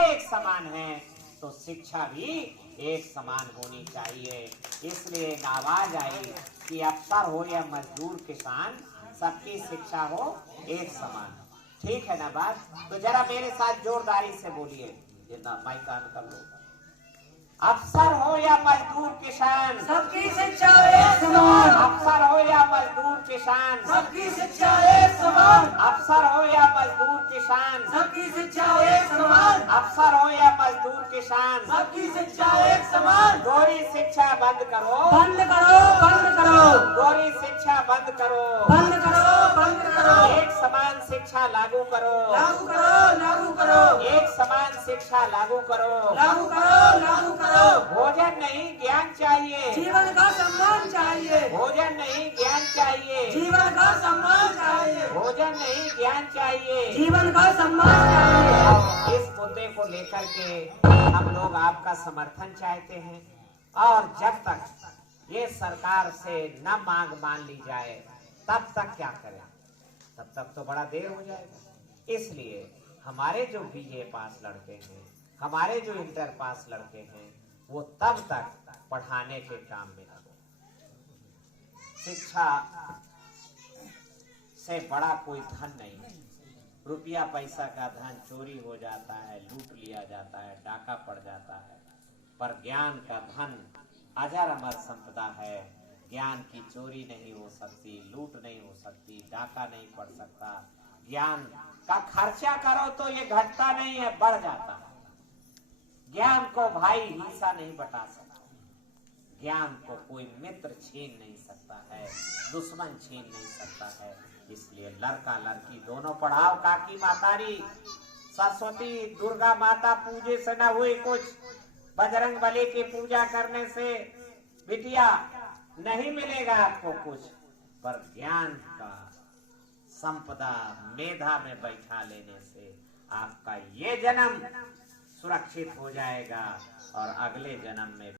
एक समान है तो शिक्षा भी एक समान होनी चाहिए। इसलिए एक आवाज आई कि अफसर हो या मजदूर किसान, सबकी शिक्षा हो एक समान। ठीक है ना बात? तो जरा मेरे साथ जोरदारी से बोलिए, ये ना माइक ऑन कर लो। अफसर हो या मजदूर किसान, सबकी शिक्षा एक समान। अफसर हो या मजदूर किसान, सबकी शिक्षा एक समान। अफसर हो या मजदूर किसान, सबकी शिक्षा एक समान। अफसर हो या मजदूर किसान, सबकी शिक्षा एक समान। गोरी शिक्षा बंद करो, बंद करो, बंद करो, गोरी शिक्षा बंद करो, बंद करो, बंद करो। एक समान शिक्षा लागू करो, लागू करो, लागू करो, एक समान शिक्षा लागू करो। लागू करो, लागू करो। भोजन नहीं ज्ञान चाहिए, जीवन का सम्मान चाहिए। भोजन नहीं ज्ञान चाहिए, जीवन का सम्मान चाहिए। भोजन नहीं ज्ञान चाहिए। जीवन का सम्मान चाहिए। इस मुद्दे को लेकर के हम लोग आपका समर्थन चाहते हैं, और जब तक ये सरकार से न मांग मान ली जाए तब तक क्या करें? तब तक तो बड़ा देर हो जाएगा। इसलिए हमारे जो बीए पास लड़के हैं, हमारे जो इंटर पास लड़के हैं, वो तब तक पढ़ाने के काम में लगो। शिक्षा से बड़ा कोई धन नहीं है। रुपया पैसा का धन चोरी हो जाता है, लूट लिया जाता है, डाका पड़ जाता है, पर ज्ञान का धन अजर अमर संपदा है। ज्ञान की चोरी नहीं हो सकती, लूट नहीं हो सकती, डाका नहीं पड़ सकता। ज्ञान का खर्चा करो तो ये घटता नहीं है, बढ़ जाता है। ज्ञान को भाई हिस्सा नहीं बटा सकता, ज्ञान को कोई मित्र छीन नहीं सकता है, दुश्मन छीन नहीं सकता है। इसलिए लड़का लड़की दोनों पढ़ाओ। काकी मातारी, सरस्वती दुर्गा माता पूजे से न हुई कुछ, बजरंग बली की पूजा करने से बिटिया नहीं मिलेगा आपको कुछ, पर ज्ञान का संपदा मेधा में बैठा लेने से आपका ये जन्म सुरक्षित हो जाएगा और अगले जन्म में